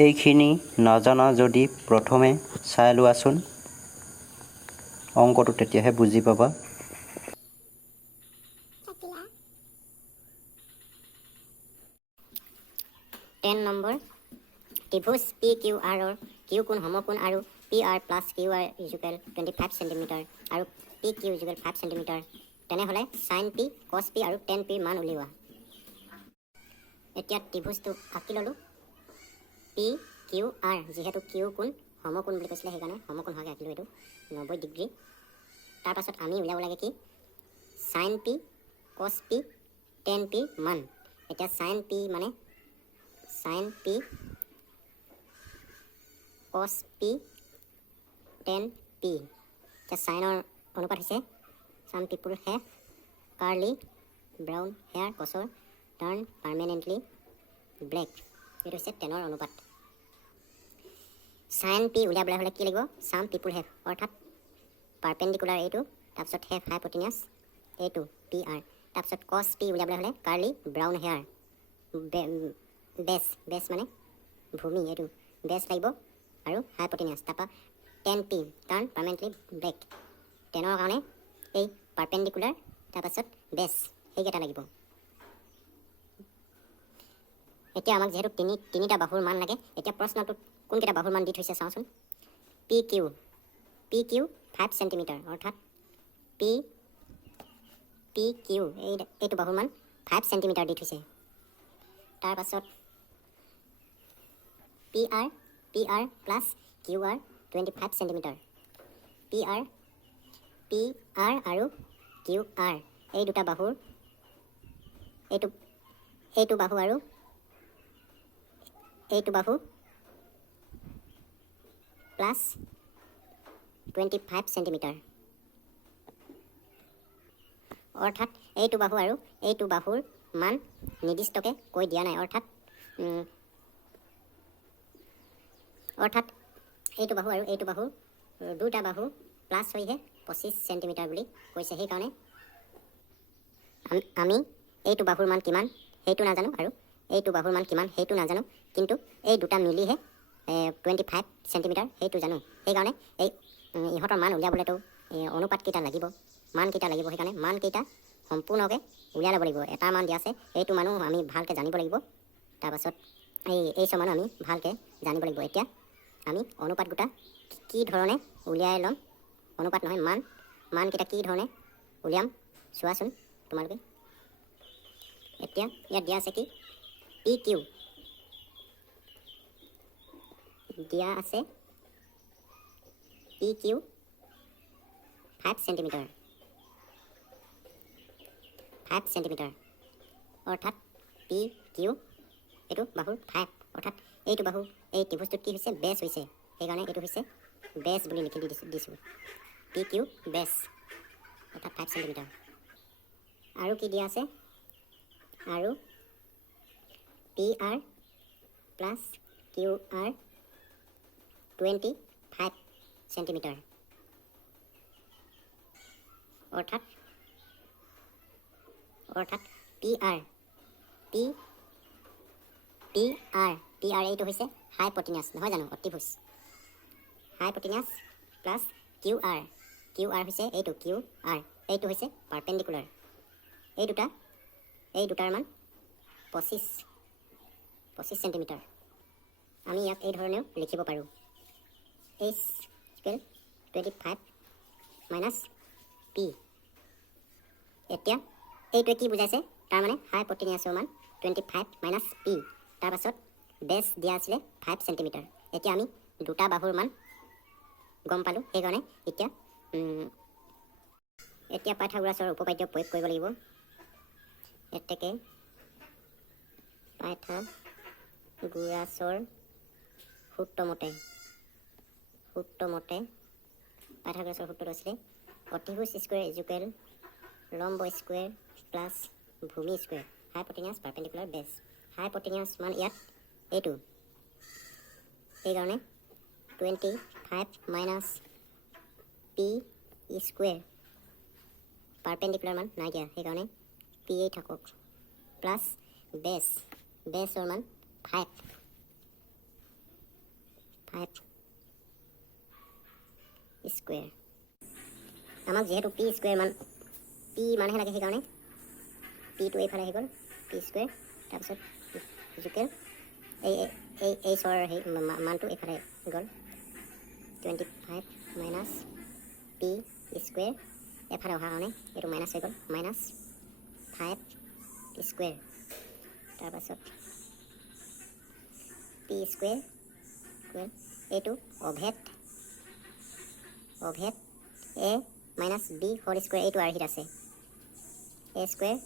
এইখিনি নাজানা যদি প্ৰথমে চাই লোৱাচোন, অংকটো তেতিয়াহে বুজি পাবা। টেন নম্বৰ ত্ৰিভুজ PQRৰ কিউ কোণ সমকোণ আৰু PR plus QR equal 25 centimetre আৰু PQ ইকুৱেল 5 চেণ্টিমিটাৰ। তেনেহ'লে sin P, cos P আৰু tan P মান উলিওৱা। এতিয়া ত্ৰিভুজটো আঁকি ল'লোঁ। PQR যিহেতু কিউ কোণ সমকোণ বুলি কৈছিলে সেইকাৰণে সমকোণ হোৱাকৈ আঁকিলোঁ এইটো 90 ডিগ্ৰী। তাৰপাছত আমি উলিয়াব লাগে কি sin P, cos P, tan P মান। এতিয়া sin P মানে sin P, cos P, tan P। এতিয়া চাইনৰ অনুপাত হৈছে some people have curly brown hair, কচৰ turn permanently black। এইটো হৈছে টেনৰ অনুপাত। sin P উলিয়াবলৈ হ'লে কি লাগিব some people have অৰ্থাৎ পাৰ্পেণ্ডিকুলাৰ এইটো, তাৰপিছত have hypotenuse এইটো PR। তাৰপিছত cos P উলিয়াবলৈ হ'লে curly brown hair বেছ মানে ভূমি এইটো বেছ লাগিব আৰু হাইপটেনিয়াছ। তাৰপৰা tan P টাৰ্ণ পাৰ্মানেণ্টলি ব্লেক। টেনৰ কাৰণে এই পাৰ্পেণ্ডিকুলাৰ তাৰপাছত বেছ সেইকেইটা লাগিব। এতিয়া আমাক যিহেতু তিনিটা বাহুৰ মান লাগে, এতিয়া প্ৰশ্নটোত কোনকেইটা বাহুৰ মান দি থৈছে চাওঁচোন। PQ 5 চেণ্টিমিটাৰ অৰ্থাৎ PQ এইটো বাহুৰ মান 5 চেণ্টিমিটাৰ দি থৈছে। তাৰপাছত PR plus QR 25 centimetre. PR আৰু QR এই দুটা বাহুৰ এইটো বাহু আৰু এইটো বাহু প্লাছ 25 চেণ্টিমিটাৰ। অৰ্থাৎ এইটো বাহু আৰু এইটো বাহুৰ মান নিৰ্দিষ্টকৈ কৈ দিয়া নাই। অৰ্থাৎ এইটো বাহু আৰু এইটো বাহু দুটা বাহু প্লাছ হৈহে 25 চেণ্টিমিটাৰ বুলি কৈছে। সেইকাৰণে আমি এইটো বাহুৰ মান কিমান সেইটো নাজানো আৰু এইটো বাহুৰ মান কিমান সেইটো নাজানো, কিন্তু এই দুটা মিলিহে 25 চেণ্টিমিটাৰ সেইটো জানো। সেইকাৰণে এই ইহঁতৰ মান উলিয়াবলৈতো অনুপাতকেইটা লাগিব, মানকেইটা লাগিব। সেইকাৰণে মানকেইটা সম্পূৰ্ণকৈ উলিয়াই ল'ব লাগিব। এটা মান দিয়া আছে এইটো মানো আমি ভালকৈ জানিব লাগিব। তাৰপাছত এই চব মানুহ আমি ভালকৈ জানিব লাগিব। এতিয়া আমি অনুপাত গোটা কি ধৰণে উলিয়াই ল'ম, অনুপাত নহয় মানকেইটা কি ধৰণে উলিয়াম চোৱাচোন তোমালোকে। এতিয়া ইয়াত দিয়া আছে কি PQ দিয়া আছে PQ 5 চেণ্টিমিটাৰ অৰ্থাৎ PQ এইটো বাহুৰ 5 অৰ্থাৎ এইটো বাহু এই ত্ৰিভুজটোত কি হৈছে বেছ হৈছে। সেইকাৰণে এইটো হৈছে বেছ বুলি লিখি দিছোঁ PQ বেছ অৰ্থাৎ 5 চেণ্টিমিটাৰ। আৰু কি দিয়া আছে আৰু PR প্লাছ QR 25 চেণ্টিমিটাৰ অৰ্থাৎ PR এইটো হৈছে হাইপটেনিয়াছ নহয় জানো, অতিভুজ। হাইপটেনিয়াছ প্লাছ QR হৈছে এইটো QR এইটো হৈছে পাৰ্পেণ্ডিকুলাৰ। এই দুটাৰ মান 25 চেণ্টিমিটাৰ। আমি ইয়াক এই ধৰণেও লিখিব পাৰোঁ H ইকুৱেল 25 মাইনাছ P। এতিয়া এইটোৱে কি বুজাইছে তাৰমানে হাইপটেনিয়াছৰ মান 25 মাইনাছ P। তাৰপাছত বেছ দিয়া আছিলে 5 চেণ্টিমিটাৰ। এতিয়া আমি দুটা বাহুৰ মান গম পালোঁ। সেইকাৰণে এতিয়া পাইথাগোৰাছৰ উপপাদ্য প্ৰয়োগ কৰিব লাগিব। এতেকে পাইথাগোৰাছৰ সূত্ৰমতে পাইথাগোৰাছৰ সূত্ৰটো আছিলে অতিভুজ স্কুৱেৰ ইজুকেল লম্ব স্কুৱেৰ প্লাছ ভূমি স্কুৱেৰ হাইপটেনিয়াছ পাৰ্পেণ্ডিকুলাৰ বেছ। হাইপটেনিয়াছ মান ইয়াত এইটো, সেইকাৰণে 25 মাইনাছ P স্কুৱেৰ পাৰ্পেণ্ডিকুলাৰ মান নাই দিয়া, সেইকাৰণে P থাকক প্লাছ বেছৰ মান 5 স্কুৱেৰ আমাক যিহেতু পি স্কুৱেৰ মান পি মানহে লাগে সেইকাৰণে পিটো এইফালে আহি গ'ল পি স্কুৱেৰ তাৰপিছত জোকেল এই চৰ সেই মানটো এইফালে গ'ল 25 মাইনাছ পি স্কুৱেৰ এফালে অহাৰ কাৰণে এইটো মাইনাছ হৈ গ'ল -5 স্কুৱেৰ তাৰপাছত পি স্কুৱেৰ এইটো অভেদ A minus B whole square এইটো আৰ্হিত আছে A square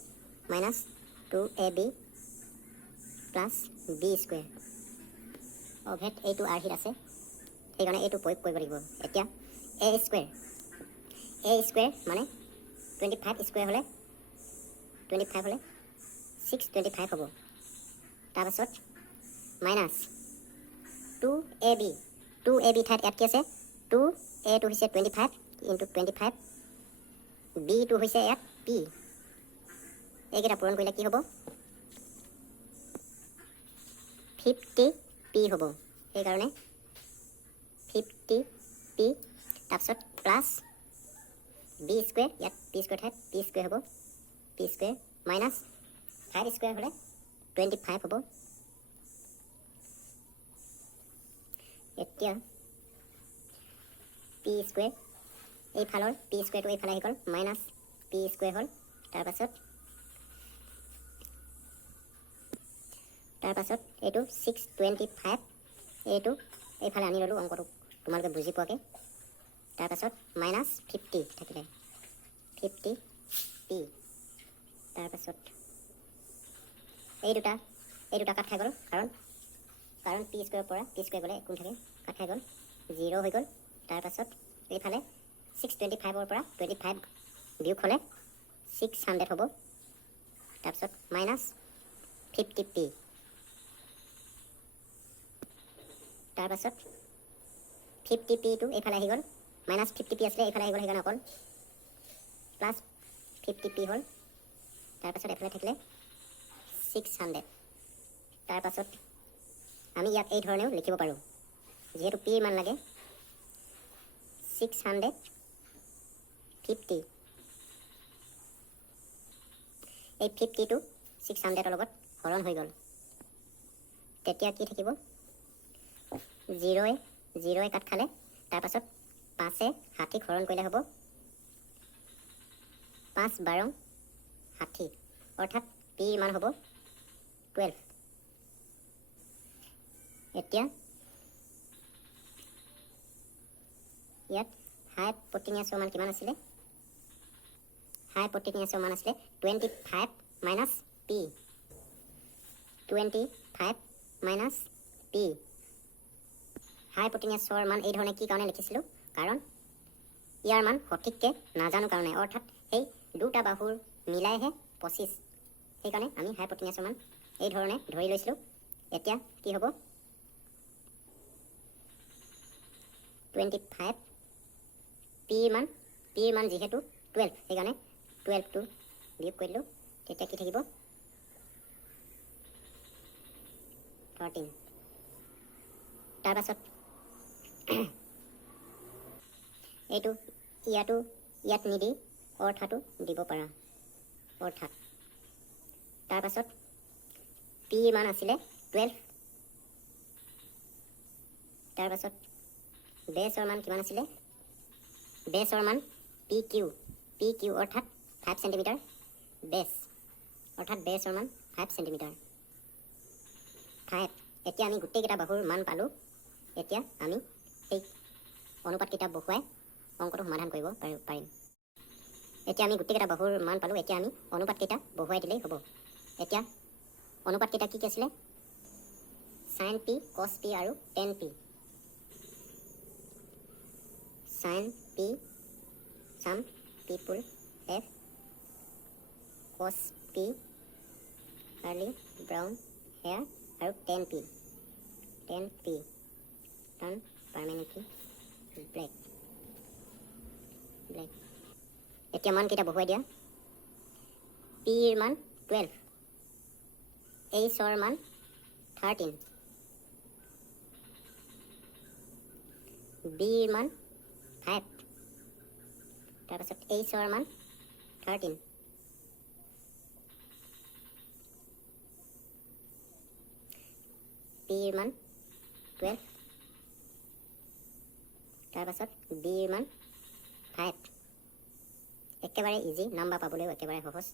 minus 2ab plus B square অভেদ এইটো আৰ্হিত আছে সেইকাৰণে এইটো প্ৰয়োগ কৰিব লাগিব এতিয়া এ স্কুৱেৰ মানে 25 স্কুৱেৰ হ'লে 625 হ'ব তাৰপাছত মাইনাছ 2ab ঠাইত ইয়াত কি আছে 2a টো হৈছে 25 ইনটু 25 b টো হৈছে ইয়াত p এইকেইটা পূৰণ কৰিলে কি হ'ব 50p হ'ব সেইকাৰণে 50p তাৰপিছত প্লাছ b স্কুৱেৰ ইয়াত p স্কুৱেৰ ঠাইত p স্কুৱেৰ হ'ব p স্কুৱেৰ মাইনাছ 5 স্কুৱেৰ হ'লে 25 হ'ব এতিয়া p স্কুৱেৰ এইফালৰ p স্কুৱেৰটো এইফালে আহি গ'ল মাইনাছ p স্কুৱেৰ হ'ল তাৰপাছত এইটো 625 এইটো এইফালে আনি ল'লোঁ অংকটো তোমালোকে বুজি পোৱাকৈ তাৰপাছত মাইনাছ 50 থাকিলে 50p তাৰপাছত এই দুটা কাট খাই গ'ল কাৰণ পি স্কুৱেৰৰ পৰা পি স্কুৱেৰ গ'লে কোন থাকে কাট খাই গ'ল 0 হৈ গ'ল তাৰপাছত এইফালে 625ৰ পৰা 25 বিয়োগ হ'লে 600 হ'ব তাৰপিছত মাইনাছ 50p তাৰপাছত 50pটো এইফালে আহি গ'ল মাইনাছ 50p আছিলে এইফালে আহি গ'ল সেইকাৰণে অকল প্লাছ 50p হ'ল তাৰপাছত এইফালে থাকিলে 600 তাৰপাছত আমি ইয়াক এই ধৰণেও লিখিব পাৰোঁ যিহেতু p মান লাগে 650 এই 50টো 600ৰ লগত হৰণ হৈ গ'ল তেতিয়া কি থাকিব 0 কাট খালে তাৰপাছত 5 60 হৰণ কৰিলে হ'ব 5 12 60 অৰ্থাৎ p মান হ'ব 12 এতিয়া ইয়াত হাইপটেনিয়াছৰ মান কিমান আছিলে হাইপটেনিয়াছৰ মান আছিলে 25 মাইনাছ p 25 মাইনাছ p হাইপটেনিয়াছৰ মান এই ধৰণে কি কাৰণে লিখিছিলোঁ কাৰণ ইয়াৰ মান সঠিককৈ নাজানো কাৰণে অৰ্থাৎ এই দুটা বাহুৰ মিলাইহে 25 সেইকাৰণে আমি হাইপটেনিয়াছৰ মান এই ধৰণে ধৰি লৈছিলোঁ এতিয়া কি হ'ব 25 p মান যিহেতু 12 সেইকাৰণে 12টো বিয়োগ কৰিলোঁ তেতিয়া কি থাকিব 13 তাৰপাছত এইটো ইয়াত নিদি অৰ্থাৎ দিব পাৰা অৰ্থাৎ তাৰপাছত p মান আছিলে 12 তাৰপাছত বেছৰ মান কিমান আছিলে বেছৰ মান PQ অৰ্থাৎ 5 সেণ্টিমিটাৰ বেছ অৰ্থাৎ বেছৰ মান 5 সেণ্টিমিটাৰ 5 এতিয়া আমি গোটেইকেইটা বাহুৰ মান পালোঁ এতিয়া আমি এই অনুপাতকেইটা বহুৱাই অংকটো সমাধান কৰিব পাৰিম এতিয়া আমি গোটেইকেইটা বাহুৰ মান পালোঁ এতিয়া আমি অনুপাতকেইটা বহুৱাই দিলেই হ'ব এতিয়া অনুপাতকেইটা কি আছিলে sin p cos p আৰু tan p sin p some people have cos p curly brown hair আৰু tan p turn permanently black এতিয়া মান কেইটা বহুৱাই দিয়া p ৰ মান 12 h ৰ মান 13 b ৰ মান 5 তাৰপাছত Hৰ মান 13 Pৰ মান 12 তাৰপাছত Bৰ মান 5 একেবাৰে ইজি নাম্বাৰ পাবলৈও একেবাৰে সহজ